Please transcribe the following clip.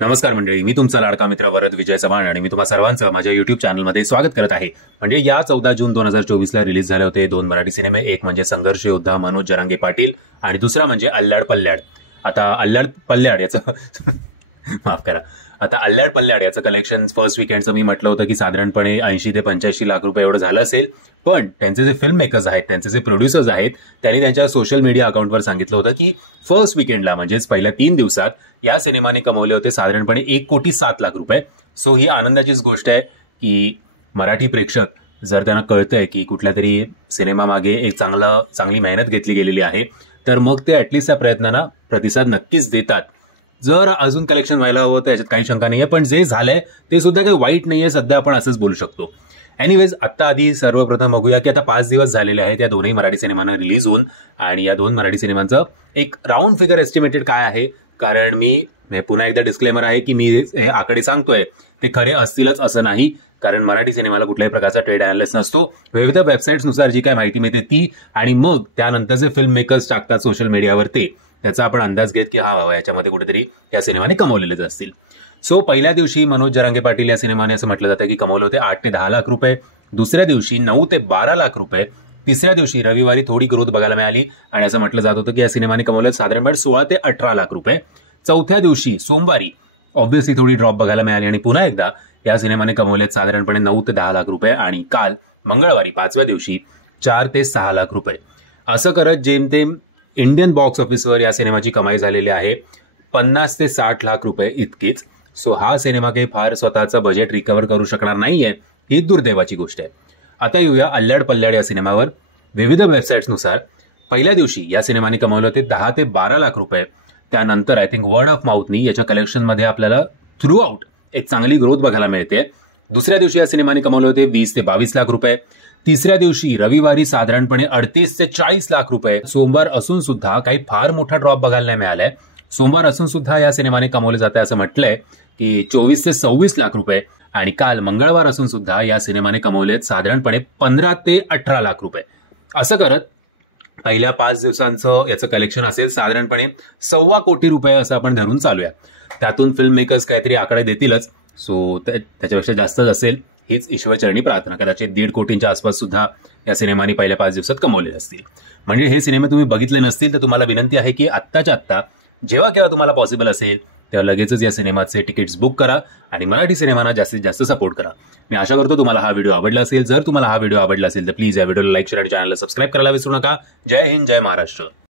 नमस्कार मंडळी, मी तुमचा लाडका मित्र वरद विजय चव्हाण आणि मी तुम्हा सर्वांचं माझ्या युट्यूब चॅनलमध्ये स्वागत करत आहे. म्हणजे या 14 जून 2024ला रिलीज झाले होते दोन मराठी सिनेमे. एक म्हणजे संघर्ष योद्धा मनोज जरांगे पाटील आणि दुसरा म्हणजे अल्ल्याड पल्ल्याड. आता अल्ल्याड पल्ल्याड याचं माफ करा, आता अल्ल्याड पल्ल्याड याचं कलेक्शन फर्स्ट वीकेंडचं मी म्हटलं होतं की साधारणपणे 80 ते 85 लाख रुपये एवढं झालं असेल. पण त्यांचे जे फिल्म मेकर्स आहेत, त्यांचे जे प्रोड्युसर्स आहेत, त्यांनी त्यांच्या सोशल मीडिया अकाउंटवर सांगितलं होतं की फर्स्ट वीकेंडला म्हणजेच पहिल्या 3 दिवसात या सिनेमाने कमवले होते साधारणपणे 1,07,00,000 रुपये. सो ही आनंदाचीच गोष्ट आहे की मराठी प्रेक्षक जर त्यांना कळतंय की कुठल्या तरी सिनेमामागे एक चांगली मेहनत घेतली गेलेली आहे, तर मग ते ऍटलिस्ट त्या प्रयत्नांना प्रतिसाद नक्कीच देतात. जर अजून कलेक्शन व्हायला हवं तर याच्यात काही शंका नाहीये, पण जे झालंय ते सुद्धा काही वाईट नाहीये. सध्या आपण असंच बोलू शकतो. एनिवेज, आता आधी सर्वप्रथम बघूया की आता 5 दिवस झालेले आहेत या दोन्ही मराठी सिनेमांना रिलीज होऊन, आणि या दोन मराठी सिनेमांचं एक राऊंड फिगर एस्टिमेटेड काय आहे. कारण मी पुन्हा एकदा डिस्क्लेमर आहे की मी हे आकडे सांगतोय ते खरे असतीलच असं नाही, कारण मराठी सिनेमाला कुठल्याही प्रकारचा ट्रेड अनालिस्ट नसतो. विविध वेबसाईट्सनुसार जी काय माहिती मिळते ती, आणि मग त्यानंतर जे फिल्म मेकर्स टाकतात सोशल मीडियावर त्याचा आपण अंदाज घेत की हा बाबा याच्यामध्ये कुठेतरी या सिनेमाने कमवलेलेच असतील. सो पहिल्या दिवशी मनोज जरांगे पाटील या सिनेमाने असं म्हटलं जातं की कमवले होते 8 ते 10 लाख रुपये. दुसऱ्या दिवशी 9 ते 12 लाख रुपये. तिसऱ्या दिवशी रविवारी थोडी ग्रोथ बघायला मिळाली आणि असं म्हटलं जात होतं की या सिनेमाने कमवले साधारणपणे 16 ते 18 लाख रुपये. चौथ्या दिवशी सोमवारी ऑब्व्हियसली थोडी ड्रॉप बघायला मिळाली आणि पुन्हा एकदा या सिनेमाने कमवले साधारणपणे 9 ते 10 लाख रुपये. आणि काल मंगळवारी 5व्या दिवशी 4 ते 6 लाख रुपये. असं करत जेमतेम इंडियन बॉक्स ऑफिसवर या सिनेमाची कमाई झालेली आहे 50 ते 60 लाख रुपये इतकीच. सो हा सिनेमा काही फार स्वतःचं बजेट रिकव्हर करू शकणार नाहीये, ही दुर्दैवाची गोष्ट आहे. आता येऊया अल्ल्याड पल्ल्याड या सिनेमावर. विविध वेबसाईट्सनुसार पहिल्या दिवशी या सिनेमाने कमवले होते 10 ते 12 लाख रुपये. त्यानंतर आय थिंक वर्ड ऑफ माउथनी याच्या कलेक्शनमध्ये आपल्याला थ्रू आउट एक चांगली ग्रोथ बघायला मिळते. दुसऱ्या दिवशी या सिनेमाने कमवले होते 20 ते 22 लाख रुपये. तिसऱ्या दिवशी रविवारी साधारणपणे 38 ते 40 लाख रुपये. सोमवार असून सुद्धा काही फार मोठा ड्रॉप बघायला नाही मिळालाय. सोमवार असून सुद्धा या सिनेमाने कमवले जाते असं म्हटलंय की 24 ते 26 लाख रुपये. आणि काल मंगळवार असून सुद्धा या सिनेमाने कमवलेत साधारणपणे 15 ते 18 लाख रुपये. असं करत पहिल्या 5 दिवसांचं याचं कलेक्शन असेल साधारणपणे 1.25 कोटी रुपये असं आपण धरून चालूया. त्यातून फिल्म मेकर्स काहीतरी आकडे देतीलच. सो त्याच्यापेक्षा जास्तच असेल हीच ईश्वरचरणी प्रार्थना. कदाचित 1.5 कोटींच्या आसपास सुद्धा या सिनेमाने पहिल्या 5 दिवसात कमवले असतील. म्हणजे हे सिनेमे तुम्ही बघितले नसतील तर तुम्हाला विनंती आहे की आत्ताच्या आत्ता जेव्हा केव्हा तुम्हाला पॉसिबल असेल तेव्हा लगेचच या सिनेमाचे तिकीट्स बुक करा आणि मराठी सिनेमांना जास्तीत जास्त सपोर्ट करा. मी आशा करतो तुम्हाला हा व्हिडिओ आवडला असेल. जर तुम्हाला हा व्हिडिओ आवडला असेल तर प्लीज या व्हिडिओला लाईक, शेअर आणि चॅनलला सबस्क्राईब करायला विसरू नका. जय हिंद, जय महाराष्ट्र.